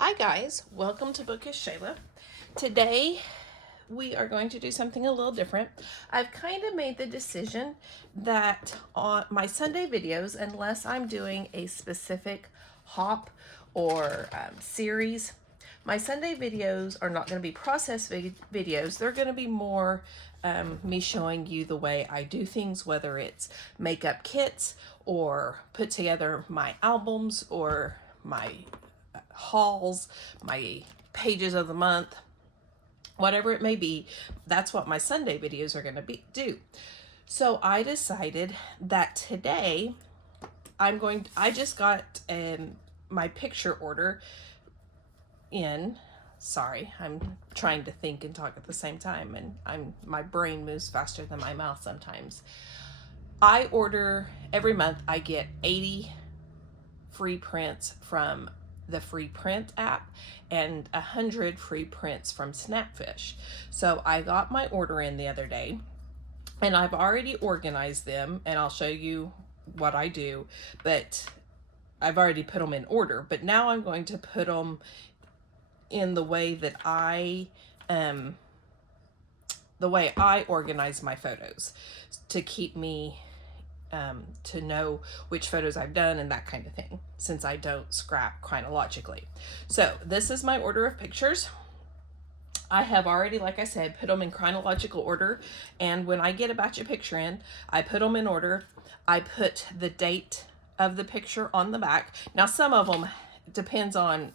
Hi guys, welcome to Bookish Shayla. Today we are going to do something a little different. I've kind of made the decision that on my Sunday videos, unless I'm doing a specific hop or series, my Sunday videos are not going to be process videos. They're going to be more me showing you the way I do things, whether it's makeup kits or put together my albums or my hauls, my pages of the month, whatever it may be. That's what my Sunday videos are going to do. So I decided that today I just got my picture order in. Sorry, I'm trying to think and talk at the same time, and my brain moves faster than my mouth sometimes. I order every month. I get 80 free prints from the free print app and 100 free prints from Snapfish. So I got my order in the other day and I've already organized them, and I'll show you what I do, but I've already put them in order. But now I'm going to put them in the way that I organize my photos to keep me to know which photos I've done and that kind of thing, since I don't scrap chronologically. So this is my order of pictures. I have already, like I said, put them in chronological order, and when I get a batch of picture in, I put them in order. I put the date of the picture on the back. Now some of them depends on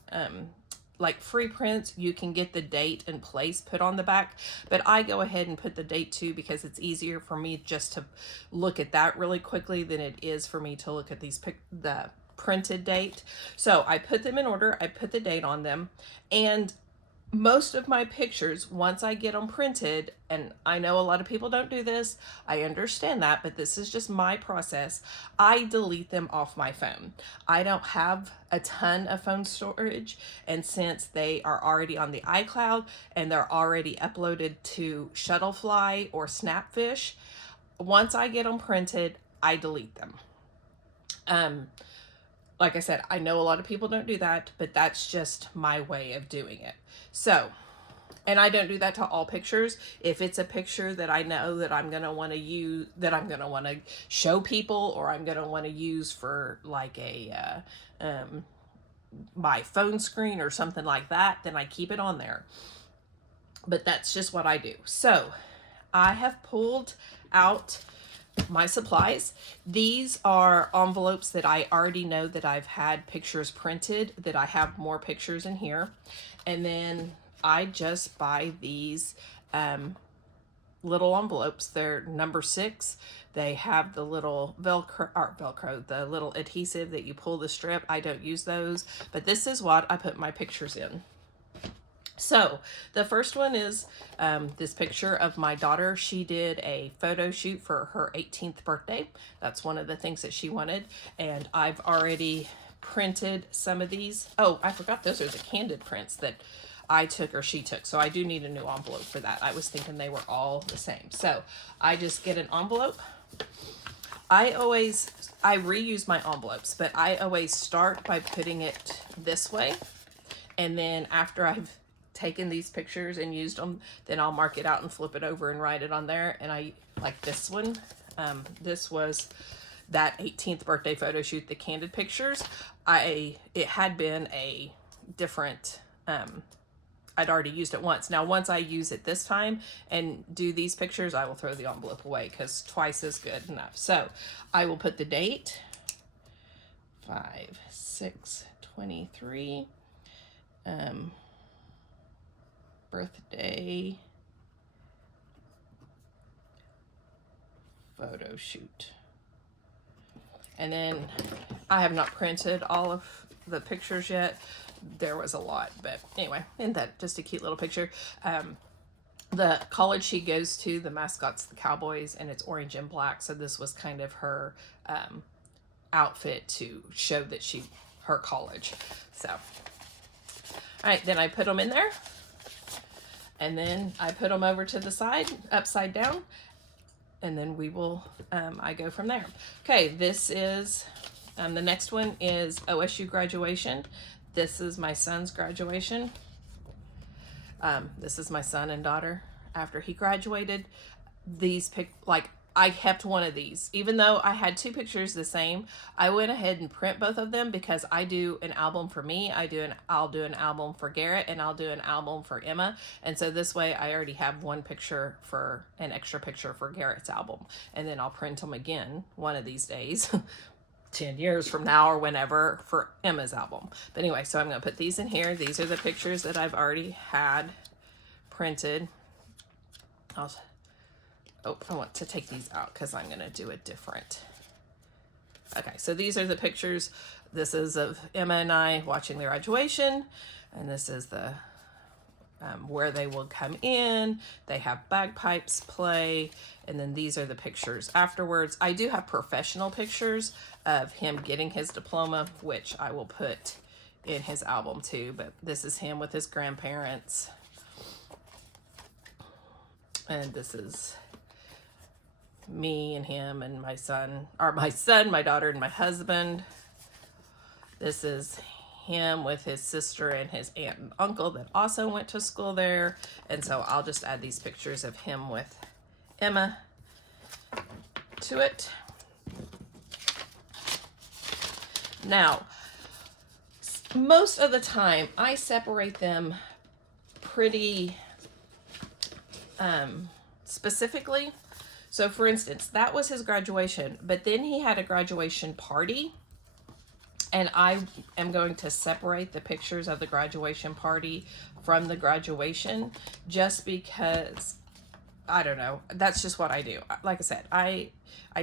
like free prints, you can get the date and place put on the back, but I go ahead and put the date too because it's easier for me just to look at that really quickly than it is for me to look at the printed date. So I put them in order, I put the date on them, and most of my pictures, once I get them printed, and I know a lot of people don't do this, I understand that, but this is just my process. I delete them off my phone. I don't have a ton of phone storage, and since they are already on the iCloud and they're already uploaded to Shuttlefly or Snapfish, once I get them printed, I delete them. Like I said, I know a lot of people don't do that, but that's just my way of doing it. So, and I don't do that to all pictures. If it's a picture that I know that I'm going to want to use, that I'm going to want to show people, or I'm going to want to use for like my phone screen or something like that, then I keep it on there. But that's just what I do. So I have pulled out my supplies. These are envelopes that I already know that I've had pictures printed, that I have more pictures in here. And then I just buy these little envelopes. They're number 6. They have the little Velcro, the little adhesive that you pull the strip. I don't use those, but this is what I put my pictures in. So the first one is this picture of my daughter. She did a photo shoot for her 18th birthday. That's one of the things that she wanted. And I've already printed some of these. Oh, I forgot those are the candid prints that I took or she took. So I do need a new envelope for that. I was thinking they were all the same. So I just get an envelope. I reuse my envelopes, but I always start by putting it this way. And then after I've taken these pictures and used them, then I'll mark it out and flip it over and write it on there. And I like this one. This was that 18th birthday photo shoot, the candid pictures. It had been a different, I'd already used it once. Now, once I use it this time and do these pictures, I will throw the envelope away because twice is good enough. So I will put the date, 5/6/23. Birthday photo shoot. And then I have not printed all of the pictures yet. There was a lot, but anyway, isn't that just a cute little picture? The college she goes to, the mascot's the Cowboys, and it's orange and black. So this was kind of her outfit to show that her college. So, all right, then I put them in there. And then I put them over to the side, upside down, and then we will, I go from there. Okay, this is, the next one is OSU graduation. This is my son's graduation. This is my son and daughter after he graduated. These I kept one of these. Even though I had two pictures the same, I went ahead and print both of them because I do an album for me. I'll do an album for Garrett, and I'll do an album for Emma. And so this way I already have one picture for an extra picture for Garrett's album. And then I'll print them again one of these days, 10 years from now or whenever, for Emma's album. But anyway, so I'm going to put these in here. These are the pictures that I've already had printed. I want to take these out because I'm going to do it different. Okay, so these are the pictures. This is of Emma and I watching the graduation. And this is the where they will come in. They have bagpipes play. And then these are the pictures afterwards. I do have professional pictures of him getting his diploma, which I will put in his album too. But this is him with his grandparents. And this is me and him and my son, my daughter, and my husband. This is him with his sister and his aunt and uncle that also went to school there. And so I'll just add these pictures of him with Emma to it. Now, most of the time I separate them pretty specifically. So for instance, that was his graduation, but then he had a graduation party, and I am going to separate the pictures of the graduation party from the graduation, just because, I don't know, that's just what I do. Like I said, I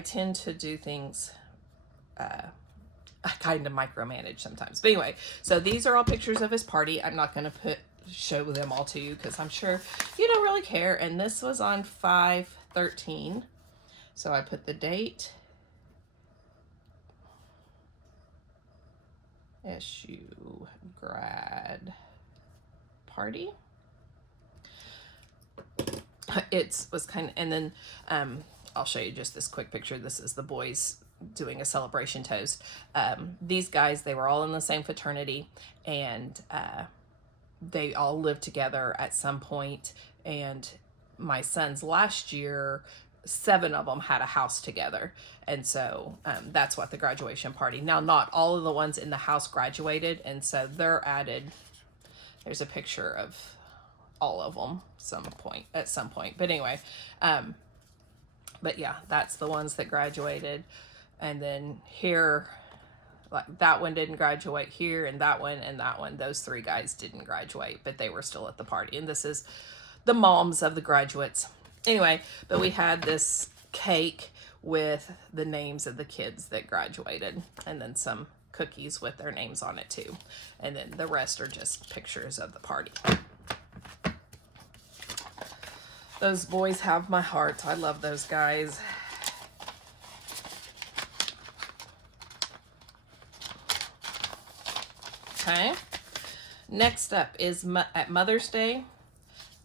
tend to do things, I kind of micromanage sometimes. But anyway, so these are all pictures of his party. I'm not going to show them all to you because I'm sure you don't really care. And this was on 5/13. So I put the date, SU grad party. It was kind of, and then I'll show you just this quick picture. This is the boys doing a celebration toast. These guys, they were all in the same fraternity, and they all lived together at some point. And my son's last year, 7 of them had a house together. And so that's what the graduation party. Now, not all of the ones in the house graduated. And so they're added. There's a picture of all of them at some point. But anyway, but yeah, that's the ones that graduated. And then here, like that one didn't graduate here, and that one and that one. Those 3 guys didn't graduate, but they were still at the party. And this is the moms of the graduates. Anyway, but we had this cake with the names of the kids that graduated, and then some cookies with their names on it too. And then the rest are just pictures of the party. Those boys have my heart. I love those guys. Okay. Next up is at Mother's Day.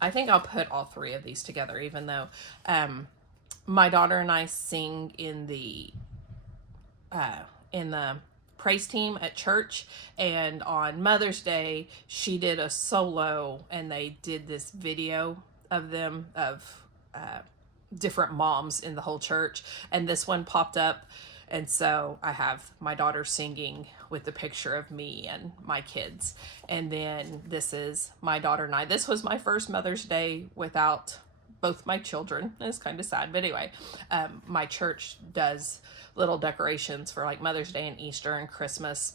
I think I'll put all 3 of these together, even though my daughter and I sing in the praise team at church, and on Mother's Day she did a solo, and they did this video of them of different moms in the whole church, and this one popped up. And so I have my daughter singing with the picture of me and my kids. And then this is my daughter and I. This was my first Mother's Day without both my children. It's kind of sad. But anyway, my church does little decorations for like Mother's Day and Easter and Christmas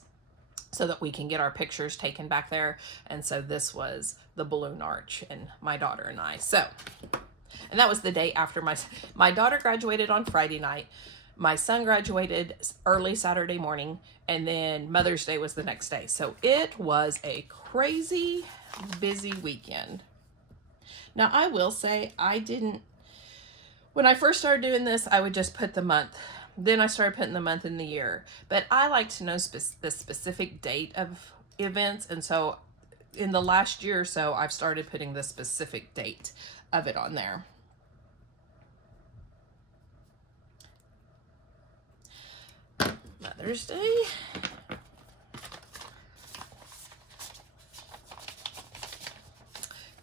so that we can get our pictures taken back there. And so this was the balloon arch and my daughter and I. So, and that was the day after my daughter graduated on Friday night. My son graduated early Saturday morning, and then Mother's Day was the next day. So it was a crazy busy weekend. Now, I will say when I first started doing this, I would just put the month. Then I started putting the month and the year. But I like to know the specific date of events. And so in the last year or so, I've started putting the specific date of it on there. Mother's Day.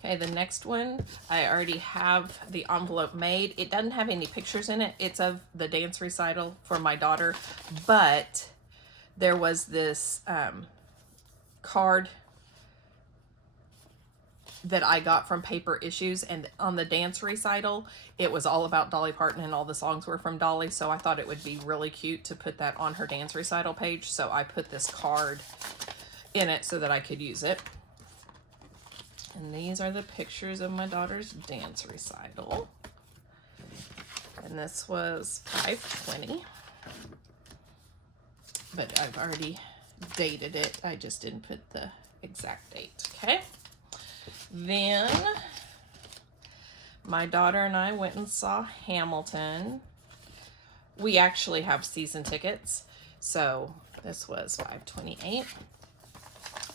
Okay, the next one, I already have the envelope made. It doesn't have any pictures in it. It's of the dance recital for my daughter, but there was this card that I got from Paper Issues, and on the dance recital, it was all about Dolly Parton and all the songs were from Dolly, so I thought it would be really cute to put that on her dance recital page, so I put this card in it so that I could use it. And these are the pictures of my daughter's dance recital. And this was 5/20. But I've already dated it. I just didn't put the exact date, okay? Then my daughter and I went and saw Hamilton. We actually have season tickets. So this was 5/28.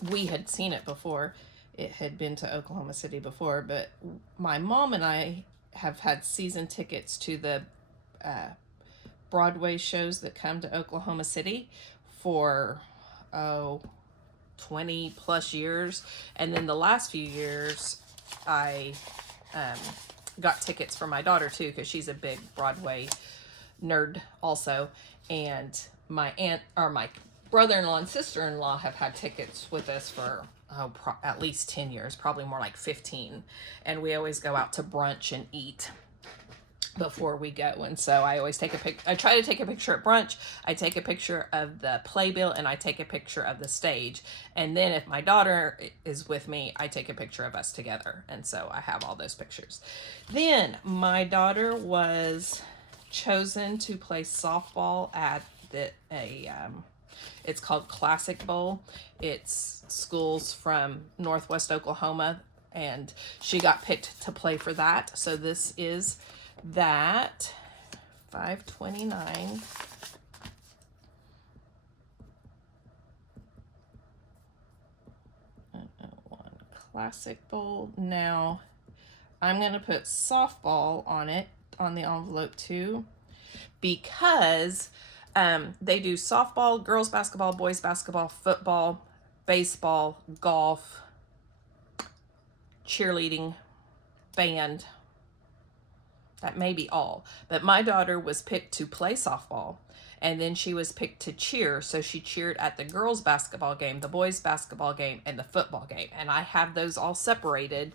We had seen it before. It had been to Oklahoma City before, but my mom and I have had season tickets to the Broadway shows that come to Oklahoma City for 20 plus years. And then the last few years I got tickets for my daughter too, because she's a big Broadway nerd also. And my aunt, or my brother-in-law and sister-in-law, have had tickets with us for at least 10 years, probably more like 15. And we always go out to brunch and eat before we go. And so I always take a I try to take a picture at brunch, I take a picture of the playbill, and I take a picture of the stage. And then if my daughter is with me, I take a picture of us together. And so I have all those pictures. Then my daughter was chosen to play softball at it's called Classic Bowl. It's schools from Northwest Oklahoma, and she got picked to play for that. So this is that 5/29. Classic Bowl. Now I'm going to put softball on it, on the envelope too, because they do softball, girls basketball, boys basketball, football, baseball, golf, cheerleading, band. That may be all. But my daughter was picked to play softball, and then she was picked to cheer. So she cheered at the girls basketball game, the boys basketball game, and the football game. And I have those all separated.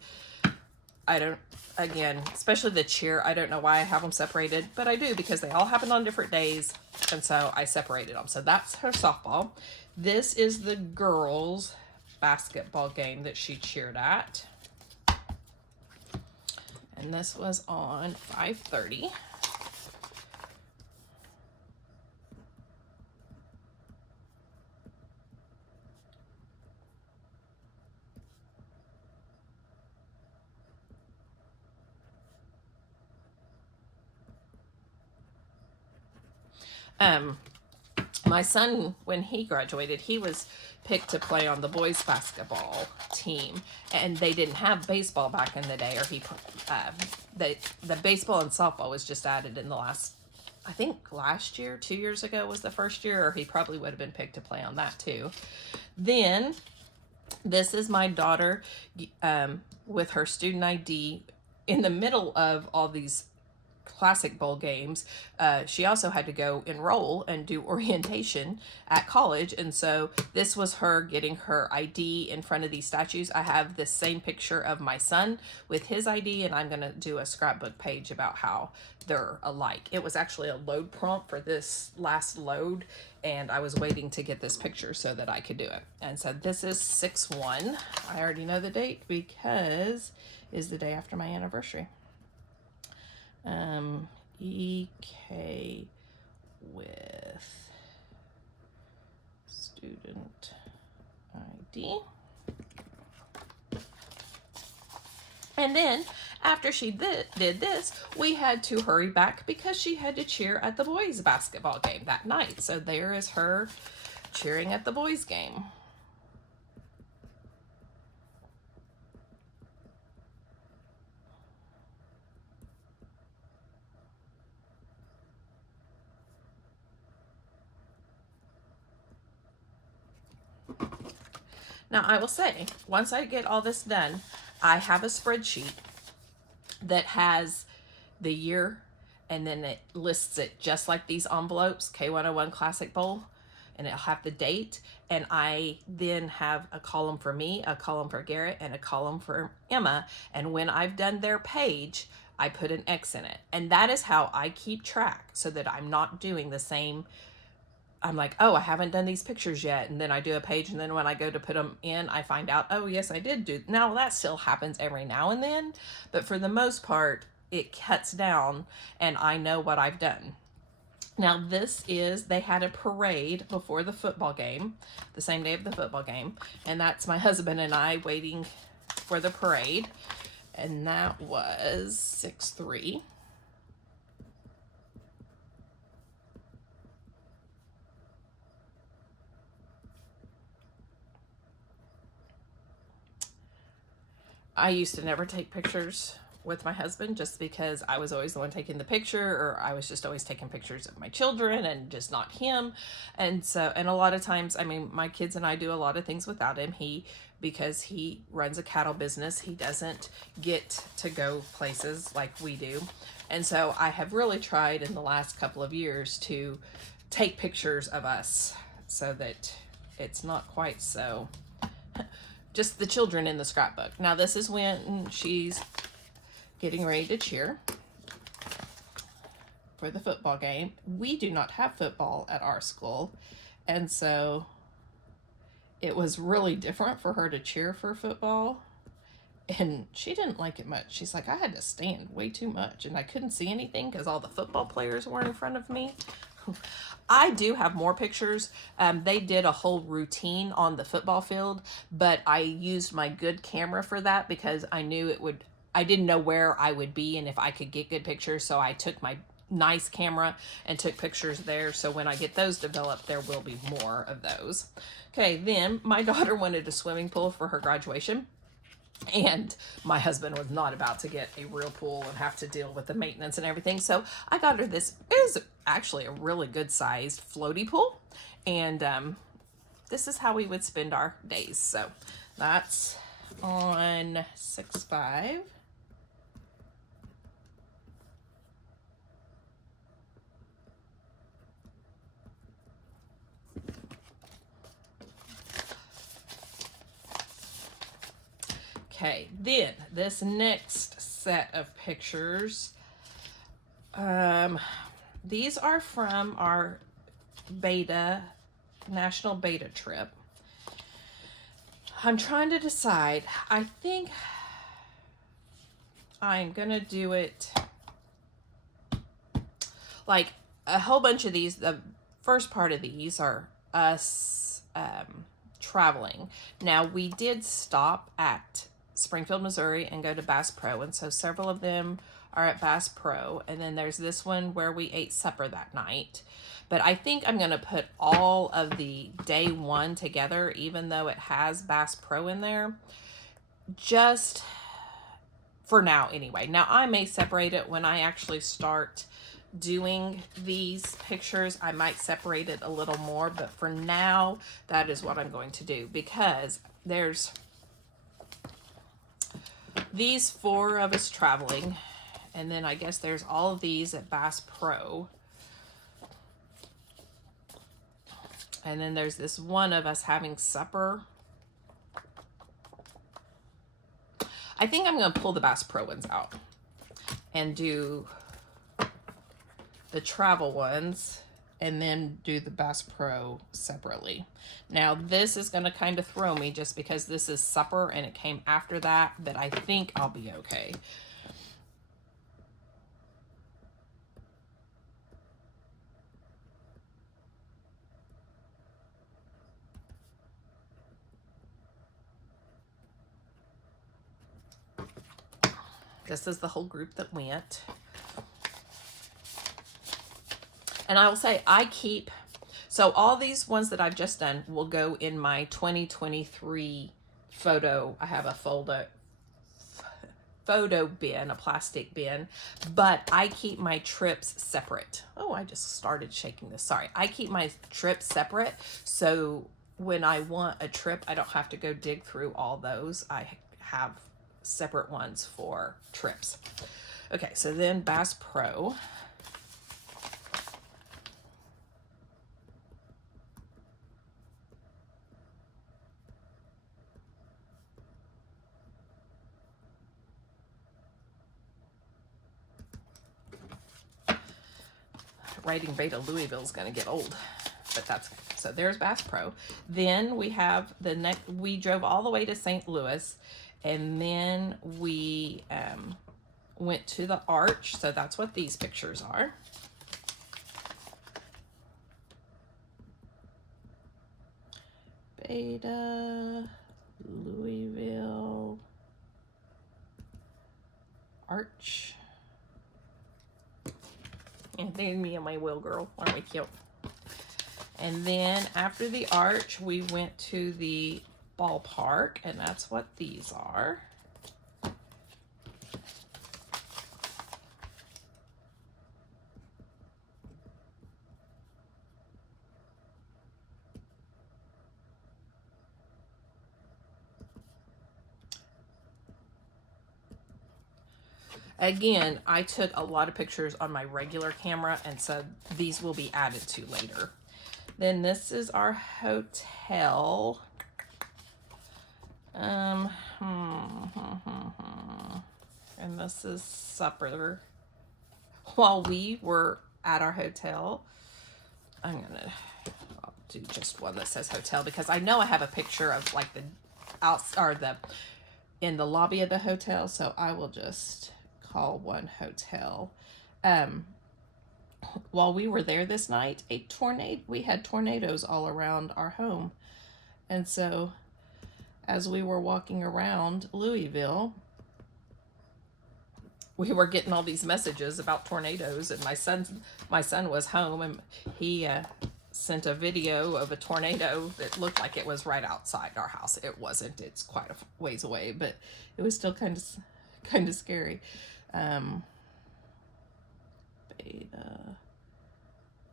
Again, especially the cheer, I don't know why I have them separated, but I do, because they all happen on different days, and so I separated them. So that's her softball. This is the girls basketball game that she cheered at. And this was on 5/30. My son, when he graduated, he was picked to play on the boys basketball team, and they didn't have baseball back in the day, or the baseball and softball was just added in the last, I think last year, 2 years ago was the first year, or he probably would have been picked to play on that too. Then this is my daughter with her student ID in the middle of all these Classic Bowl games. She also had to go enroll and do orientation at college, and so this was her getting her ID in front of these statues. I have this same picture of my son with his ID, and I'm going to do a scrapbook page about how they're alike. It was actually a load prompt for this last load, and I was waiting to get this picture so that I could do it. And so this is 6/1. I already know the date because it's the day after my anniversary. EK with student ID. And then after she did this, we had to hurry back because she had to cheer at the boys basketball game that night. So there is her cheering at the boys game. Now, I will say, once I get all this done, I have a spreadsheet that has the year, and then it lists it just like these envelopes, K101 Classic Bowl, and it'll have the date. And I then have a column for me, a column for Garrett, and a column for Emma. And when I've done their page, I put an X in it. And that is how I keep track, so that I'm not doing the same. I'm like, oh, I haven't done these pictures yet. And then I do a page, and then when I go to put them in, I find out, oh, yes, I did do. Now, that still happens every now and then, but for the most part, it cuts down and I know what I've done. Now, they had a parade before the football game, the same day of the football game. And that's my husband and I waiting for the parade. And that was 6/3. I used to never take pictures with my husband, just because I was always the one taking the picture, or I was just always taking pictures of my children and just not him. And a lot of times, I mean, my kids and I do a lot of things without him. Because he runs a cattle business, he doesn't get to go places like we do. And so I have really tried in the last couple of years to take pictures of us, so that it's not quite so just the children in the scrapbook. Now, this is when she's getting ready to cheer for the football game. We do not have football at our school, and so it was really different for her to cheer for football, and she didn't like it much. She's like, I had to stand way too much, and I couldn't see anything because all the football players were in front of me. I do have more pictures. They did a whole routine on the football field, but I used my good camera for that because I knew I didn't know where I would be and if I could get good pictures. So I took my nice camera and took pictures there. So when I get those developed, there will be more of those. Okay, then my daughter wanted a swimming pool for her graduation. And my husband was not about to get a real pool and have to deal with the maintenance and everything. So I got her this. It was actually a really good sized floaty pool. And this is how we would spend our days. So that's on 6/5. Okay, then this next set of pictures, these are from our national beta trip. I'm trying to decide. I think I'm gonna do it like a whole bunch of these. The first part of these are us traveling. Now, we did stop at Springfield, Missouri and go to Bass Pro, and so several of them are at Bass Pro. And then there's this one where we ate supper that night. But I think I'm going to put all of the day one together, even though it has Bass Pro in there, just for now anyway. Now, I may separate it when I actually start doing these pictures. I might separate it a little more, but for now, that is what I'm going to do, because there's these 4 of us traveling, and then I guess there's all of these at Bass Pro, and then there's this one of us having supper. I think I'm going to pull the Bass Pro ones out and do the travel ones, and then do the Bass Pro separately. Now, this is going to kind of throw me just because this is supper and it came after that, but I think I'll be okay. This is the whole group that went. And I will say, so all these ones that I've just done will go in my 2023 photo. I have a photo bin, a plastic bin, but I keep my trips separate. Oh, I just started shaking this. Sorry. I keep my trips separate. So when I want a trip, I don't have to go dig through all those. I have separate ones for trips. Okay, so then Bass Pro. Writing Beta Louisville is going to get old, but that's so. There's Bass Pro. Then we have the next. We drove all the way to St. Louis, and then we went to the Arch. So that's what these pictures are. Beta Louisville Arch. And then me and my wheel girl, aren't we cute? And then after the Arch, we went to the ballpark, and that's what these are. Again, I took a lot of pictures on my regular camera, and so these will be added to later. Then this is our hotel. And this is supper. While we were at our hotel, I'll do just one that says hotel, because I know I have a picture of like the in the lobby of the hotel, so I will just call one hotel. While we were there this night, we had tornadoes all around our home. And so as we were walking around Louisville, we were getting all these messages about tornadoes, and my son was home, and he sent a video of a tornado that looked like it was right outside our house. It wasn't. It's quite a ways away, but it was still kind of scary. Beta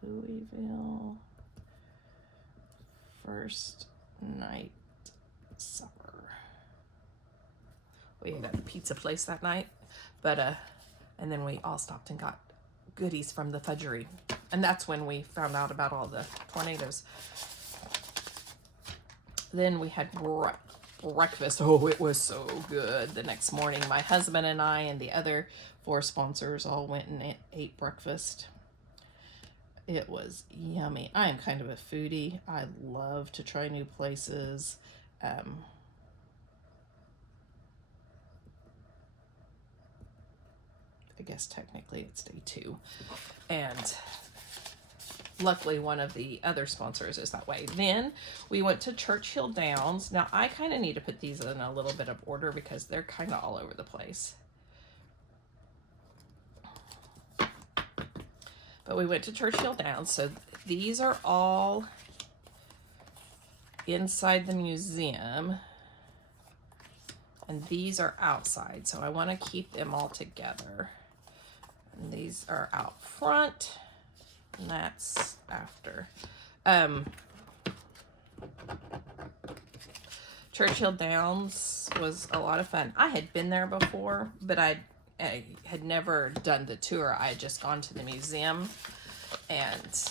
Louisville first night supper. We ate at a pizza place that night, but and then we all stopped and got goodies from the fudgery, and that's when we found out about all the tornadoes. Then we had breakfast. Oh, it was so good. The next morning, my husband and I and the other 4 sponsors all went and ate breakfast. It was yummy. I am kind of a foodie. I love to try new places. I guess technically it's day 2. And luckily one of the other sponsors is that way. Then we went to Churchill Downs. Now I kind of need to put these in a little bit of order because they're kind of all over the place. But we went to Churchill Downs. So these are all inside the museum, and these are outside. So I want to keep them all together. And these are out front, and that's after. Churchill Downs was a lot of fun. I had been there before, but I had never done the tour. I had just gone to the museum,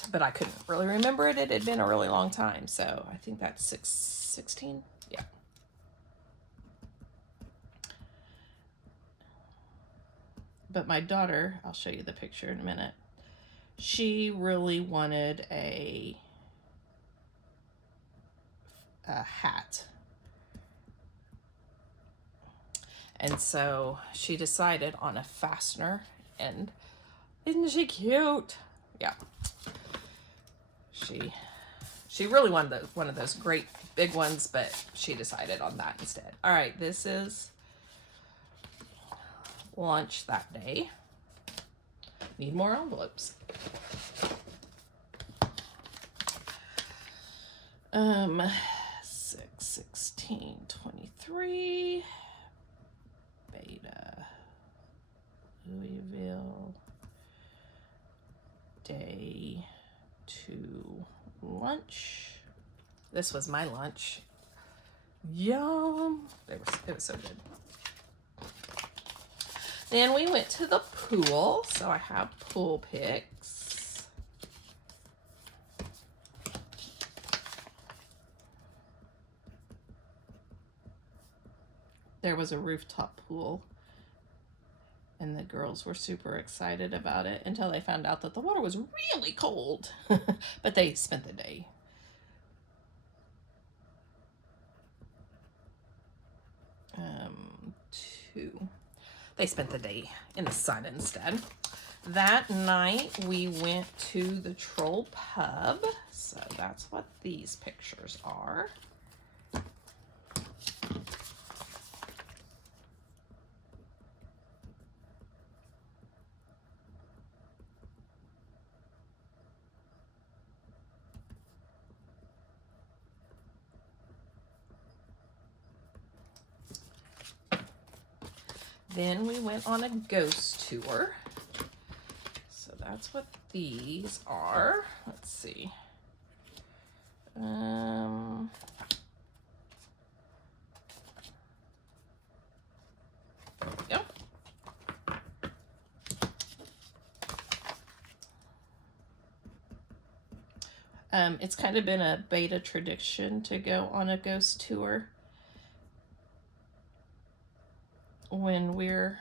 but I couldn't really remember it. It had been a really long time, so I think that's 16. Yeah. But my daughter, I'll show you the picture in a minute, she really wanted a hat. And so she decided on a fastener, and isn't she cute? Yeah. She really wanted one of those great big ones, but she decided on that instead. All right, this is lunch that day. Need more envelopes. 6/16/23. Beta Louisville day 2 lunch. This was my lunch. Yum. It was so good. Then we went to the pool. So I have pool pics. There was a rooftop pool, and the girls were super excited about it until they found out that the water was really cold. But they spent the day. They spent the day in the sun instead. That night we went to the Troll Pub. So that's what these pictures are. Then we went on a ghost tour. So that's what these are. Let's see. Yep. It's kind of been a beta tradition to go on a ghost tour when we're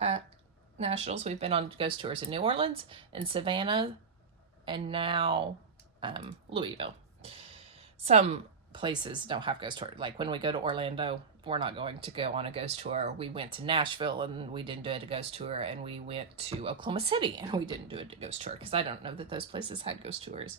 at nationals. We've been on ghost tours in New Orleans and Savannah and now Louisville. Some places don't have ghost tours. Like when we go to Orlando, we're not going to go on a ghost tour. We went to Nashville and we didn't do a ghost tour, and we went to Oklahoma City and we didn't do a ghost tour because I don't know that those places had ghost tours.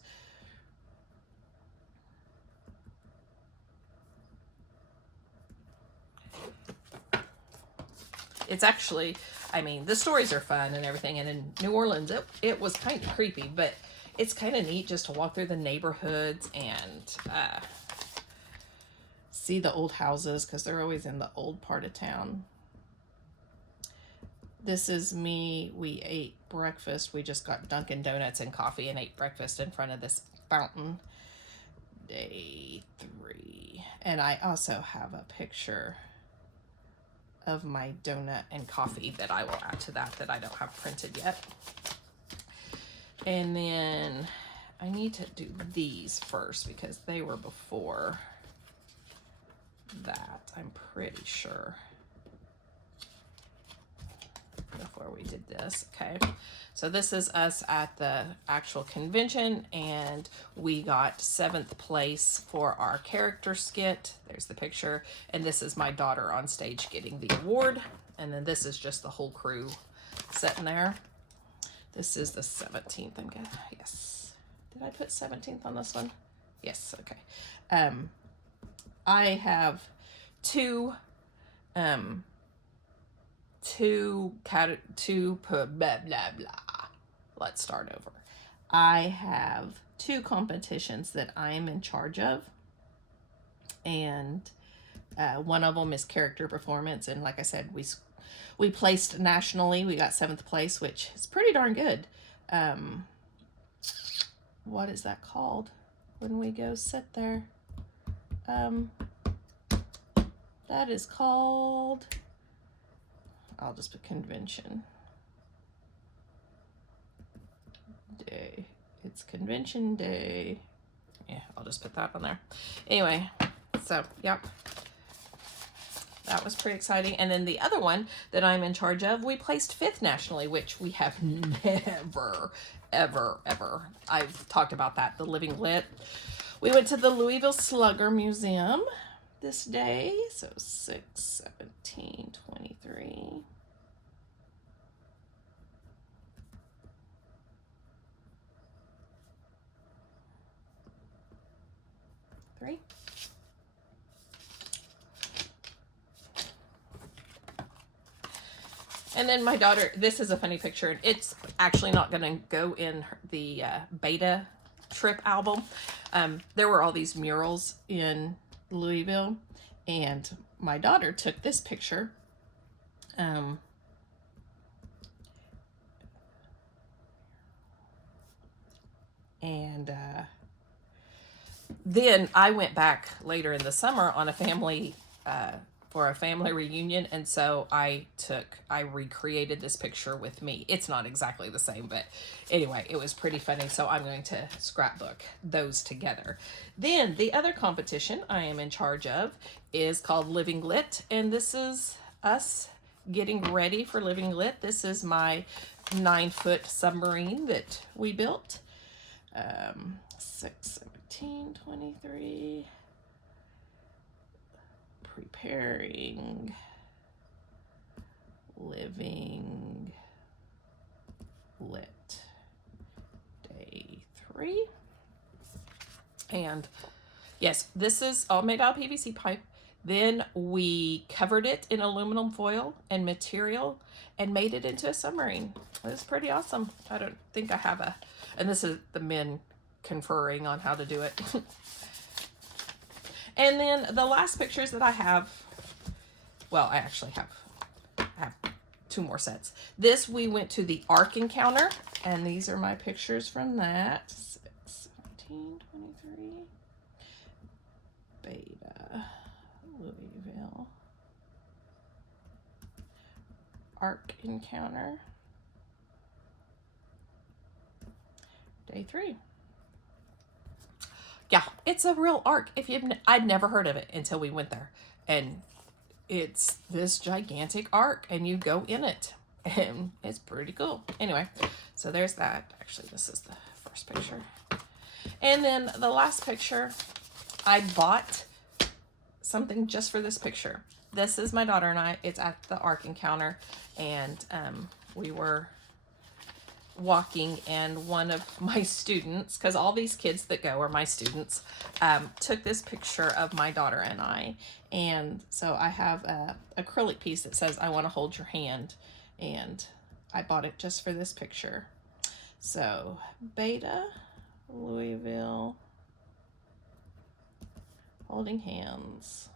It's actually, I mean, the stories are fun and everything, and in New Orleans it was kind of creepy, but it's kind of neat just to walk through the neighborhoods and see the old houses because they're always in the old part of town. This is me. We ate breakfast. We just got Dunkin' Donuts and coffee and ate breakfast in front of this fountain. Day 3. And I also have a picture of my donut and coffee that I will add to that I don't have printed yet. And then I need to do these first because they were before that, I'm pretty sure. Before we did this. Okay, so this is us at the actual convention, and we got 7th place for our character skit. There's the picture, and this is my daughter on stage getting the award, and then this is just the whole crew sitting there. This is the 17th. I'm good. Yes. Did I put 17th on this one? Yes. Okay. I have two blah blah blah. Let's start over. I have 2 competitions that I am in charge of, and one of them is character performance, and like I said, we placed nationally. We got 7th place, which is pretty darn good. What is that called when we go sit there? That is called, I'll just put convention day. It's convention day. Yeah, I'll just put that on there. Anyway, so, yep. That was pretty exciting. And then the other one that I'm in charge of, we placed 5th nationally, which we have never, ever, ever. I've talked about that, the Living Lit. We went to the Louisville Slugger Museum this day. So 6/17/23. And then my daughter, this is a funny picture. It's actually not going to go in the beta trip album. There were all these murals in Louisville, and my daughter took this picture. Then I went back later in the summer on a family for a family reunion, and so I recreated this picture with me. It's not exactly the same, but anyway, it was pretty funny, so I'm going to scrapbook those together. Then the other competition I am in charge of is called Living Lit, and this is us getting ready for Living Lit. This is my 9-foot submarine that we built. 6, 17, 23... preparing Living Lit day 3. And yes, this is all made out of PVC pipe. Then we covered it in aluminum foil and material and made it into a submarine. It was pretty awesome. I don't think I have a, and this is the men conferring on how to do it. And then the last pictures that I have, well, I actually have 2 more sets. This, we went to the Ark Encounter, and these are my pictures from that. 6, 17, 23. Beta, Louisville. Ark Encounter. Day 3. Yeah, it's a real ark. I'd never heard of it until we went there, and it's this gigantic ark, and you go in it, and it's pretty cool. Anyway, so there's that. Actually, this is the first picture, and then the last picture, I bought something just for this picture. This is my daughter and I. It's at the Ark Encounter, and we were walking, and one of my students, because all these kids that go are my students, took this picture of my daughter and I, and so I have a acrylic piece that says I want to hold your hand, and I bought it just for this picture. So Beta, Louisville, holding hands,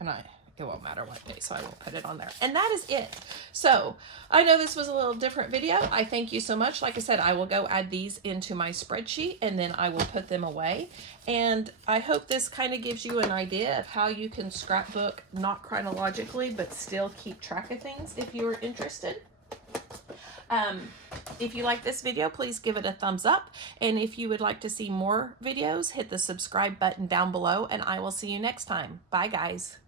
and it won't matter what day, so I will put it on there. And that is it. So I know this was a little different video. I thank you so much. Like I said, I will go add these into my spreadsheet, and then I will put them away. And I hope this kind of gives you an idea of how you can scrapbook, not chronologically, but still keep track of things if you're interested. If you like this video, please give it a thumbs up. And if you would like to see more videos, hit the subscribe button down below, and I will see you next time. Bye, guys.